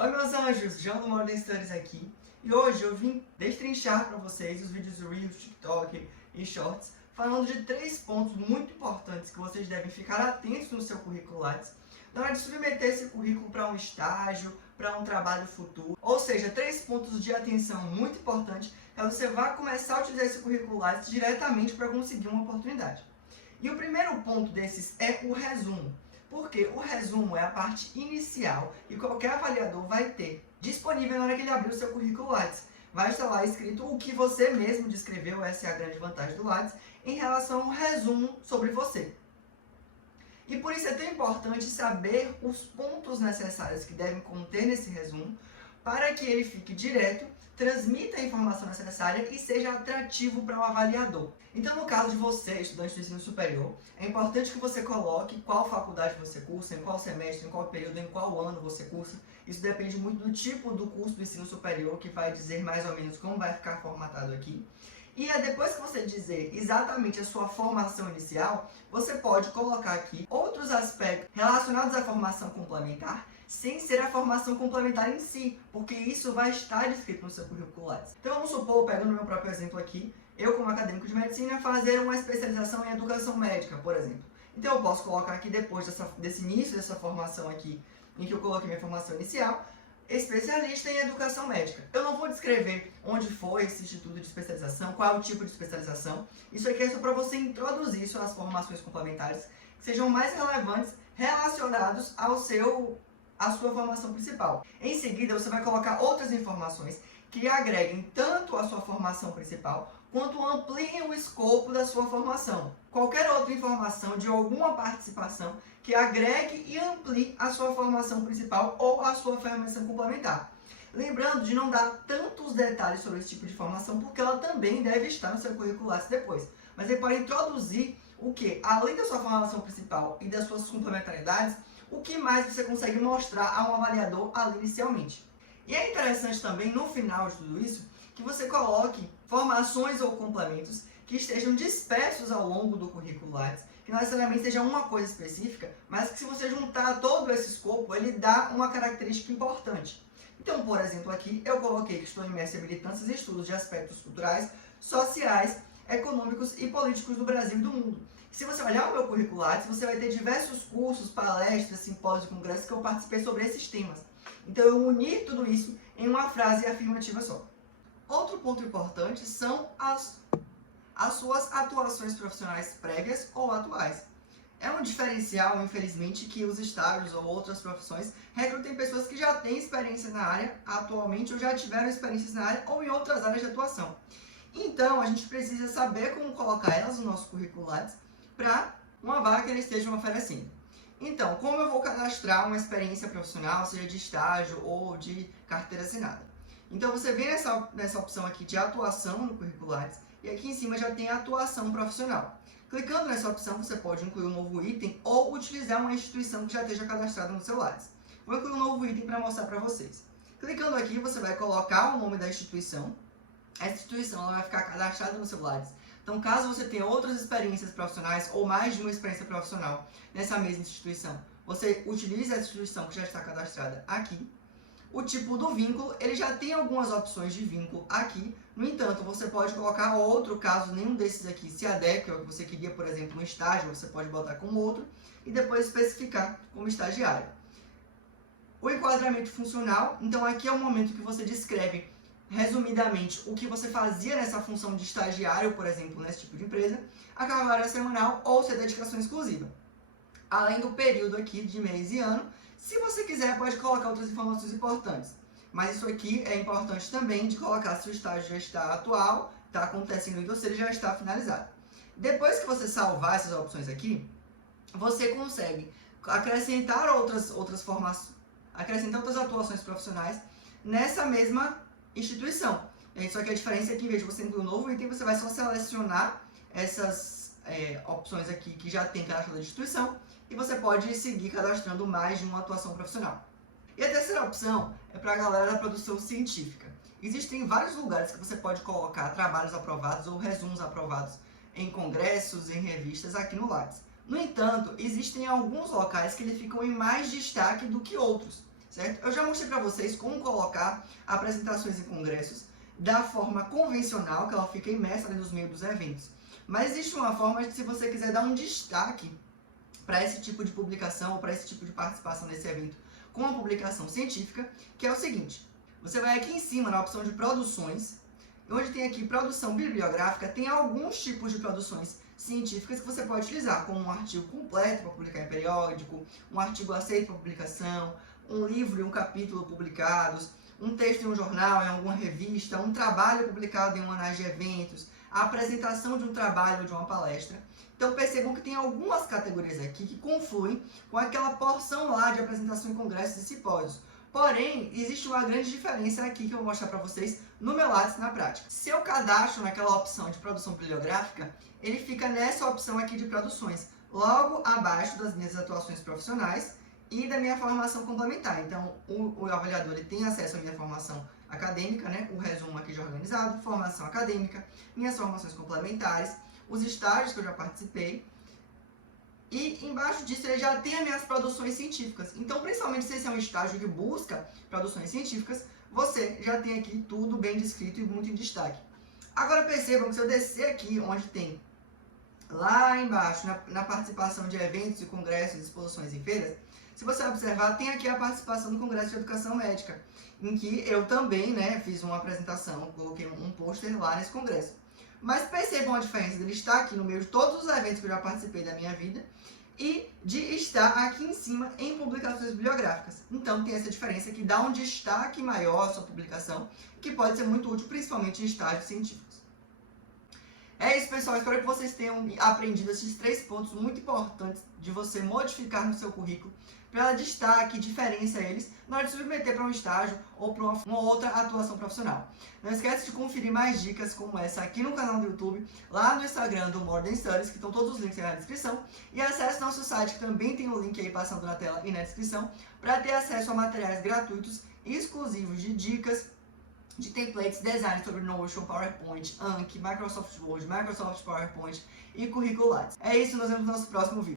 Oi meus anjos, João do Modern Studies aqui. E hoje eu vim destrinchar para vocês os vídeos do Reels, TikTok e Shorts, falando de 3 pontos muito importantes que vocês devem ficar atentos no seu currículo Lattes na hora de submeter esse currículo para um estágio, para um trabalho futuro. Ou seja, 3 pontos de atenção muito importantes que você vai começar a utilizar esse currículo Lattes diretamente para conseguir uma oportunidade. E o primeiro ponto desses é o resumo. Porque o resumo é a parte inicial e qualquer avaliador vai ter disponível na hora que ele abrir o seu currículo Lattes. Vai estar lá escrito o que você mesmo descreveu, essa é a grande vantagem do Lattes, em relação ao resumo sobre você. E por isso é tão importante saber os pontos necessários que devem conter nesse resumo, para que ele fique direto, transmita a informação necessária e seja atrativo para o avaliador. Então, no caso de você, estudante do ensino superior, é importante que você coloque qual faculdade você cursa, em qual semestre, em qual período, em qual ano você cursa. Isso depende muito do tipo do curso do ensino superior, que vai dizer mais ou menos como vai ficar formatado aqui. E depois que você dizer exatamente a sua formação inicial, você pode colocar aqui outros aspectos relacionados à formação complementar, sem ser a formação complementar em si, porque isso vai estar descrito no seu currículo Lattes. Então vamos supor, pegando o meu próprio exemplo aqui, eu como acadêmico de medicina fazer uma especialização em educação médica, por exemplo. Então eu posso colocar aqui depois desse início dessa formação aqui, em que eu coloquei minha formação inicial, especialista em educação médica. Eu não vou descrever onde foi esse instituto de especialização, qual é o tipo de especialização. Isso aqui é só para você introduzir isso às formações complementares que sejam mais relevantes relacionados à sua formação principal. Em seguida, você vai colocar outras informações que agreguem tanto a sua formação principal quanto ampliem o escopo da sua formação. Qualquer outra informação de alguma participação que agregue e amplie a sua formação principal ou a sua formação complementar. Lembrando de não dar tantos detalhes sobre esse tipo de formação, porque ela também deve estar no seu currículo Lattes depois. Mas é para introduzir o que, além da sua formação principal e das suas complementaridades, o que mais você consegue mostrar a um avaliador ali inicialmente. E é interessante também, no final de tudo isso, que você coloque formações ou complementos que estejam dispersos ao longo do currículo Lattes, que não necessariamente seja uma coisa específica, mas que se você juntar todo esse escopo, ele dá uma característica importante. Então, por exemplo, aqui eu coloquei que estou imerso em militâncias e estudos de aspectos culturais, sociais, econômicos e políticos do Brasil e do mundo. Se você olhar o meu currículo Lattes, você vai ter diversos cursos, palestras, simpósios e congressos que eu participei sobre esses temas. Então, eu uni tudo isso em uma frase afirmativa só. Outro ponto importante são as suas atuações profissionais prévias ou atuais. É um diferencial, infelizmente, que os estágios ou outras profissões recrutem pessoas que já têm experiência na área atualmente ou já tiveram experiências na área ou em outras áreas de atuação. Então, a gente precisa saber como colocar elas no nosso currículo Lattes para uma vaga que eles estejam oferecendo. Então, como eu vou cadastrar uma experiência profissional, seja de estágio ou de carteira assinada? Então, você vem nessa opção aqui de atuação no currículo Lattes e aqui em cima já tem a atuação profissional. Clicando nessa opção, você pode incluir um novo item ou utilizar uma instituição que já esteja cadastrada no seu Lattes. Vou incluir um novo item para mostrar para vocês. Clicando aqui, você vai colocar o nome da instituição. Essa instituição ela vai ficar cadastrada no seu Lattes. Então, caso você tenha outras experiências profissionais ou mais de uma experiência profissional nessa mesma instituição, você utiliza essa instituição que já está cadastrada aqui. O tipo do vínculo, ele já tem algumas opções de vínculo aqui. No entanto, você pode colocar outro, caso nenhum desses aqui se adeque ao que você queria, por exemplo, um estágio, você pode botar como outro e depois especificar como estagiário. O enquadramento funcional, então aqui é o momento que você descreve resumidamente o que você fazia nessa função de estagiário, por exemplo, nesse tipo de empresa, a carga horária semanal ou se é dedicação exclusiva. Além do período aqui de mês e ano, se você quiser pode colocar outras informações importantes. Mas isso aqui é importante também de colocar se o estágio já está atual, está acontecendo ainda ou se ele já está finalizado. Depois que você salvar essas opções aqui, você consegue acrescentar outras formações, acrescentar outras atuações profissionais nessa mesma instituição. Só que a diferença é que, em vez de você incluir um novo item, você vai só selecionar essas opções aqui que já tem cadastrado de instituição e você pode seguir cadastrando mais de uma atuação profissional. E a terceira opção é para a galera da produção científica. Existem vários lugares que você pode colocar trabalhos aprovados ou resumos aprovados em congressos, em revistas aqui no Lattes. No entanto, existem alguns locais que eles ficam em mais destaque do que outros. certo? Eu já mostrei para vocês como colocar apresentações em congressos da forma convencional, que ela fica imersa nos meios dos eventos. Mas existe uma forma de, se você quiser dar um destaque para esse tipo de publicação ou para esse tipo de participação nesse evento com uma publicação científica, que é o seguinte: você vai aqui em cima na opção de produções, onde tem aqui produção bibliográfica, tem alguns tipos de produções científicas que você pode utilizar, como um artigo completo para publicar em periódico, um artigo aceito para publicação, um livro e um capítulo publicados, um texto em um jornal, em alguma revista, um trabalho publicado em um anais de eventos, a apresentação de um trabalho ou de uma palestra. Então percebam que tem algumas categorias aqui que confluem com aquela porção lá de apresentação em congressos e simpósios. Porém, existe uma grande diferença aqui que eu vou mostrar para vocês no meu Lattes na prática. Se eu cadastro naquela opção de produção bibliográfica, ele fica nessa opção aqui de produções, logo abaixo das minhas atuações profissionais e da minha formação complementar. Então, o avaliador ele tem acesso à minha formação acadêmica, né? O resumo aqui já organizado, formação acadêmica, minhas formações complementares, os estágios que eu já participei, e embaixo disso ele já tem as minhas produções científicas. Então, principalmente se esse é um estágio que busca produções científicas, você já tem aqui tudo bem descrito e muito em destaque. Agora percebam que se eu descer aqui onde tem lá embaixo, na participação de eventos e congressos, exposições e feiras, se você observar, tem aqui a participação no Congresso de Educação Médica, em que eu também, né, fiz uma apresentação, coloquei um pôster lá nesse congresso. Mas percebam a diferença dele estar aqui no meio de todos os eventos que eu já participei da minha vida e de estar aqui em cima em publicações bibliográficas. Então tem essa diferença que dá um destaque maior à sua publicação, que pode ser muito útil, principalmente em estágios científicos. É isso, pessoal. Espero que vocês tenham aprendido esses 3 pontos muito importantes de você modificar no seu currículo para destaque, diferença eles na hora de se submeter para um estágio ou para uma outra atuação profissional. Não esquece de conferir mais dicas como essa aqui no canal do YouTube, lá no Instagram do More Than Studies, que estão todos os links aí na descrição, e acesse nosso site, que também tem o link aí passando na tela e na descrição, para ter acesso a materiais gratuitos exclusivos de dicas, de templates, design sobre Notion, PowerPoint, Anki, Microsoft Word, Microsoft PowerPoint e currículo Lattes. É isso, nos vemos no nosso próximo vídeo.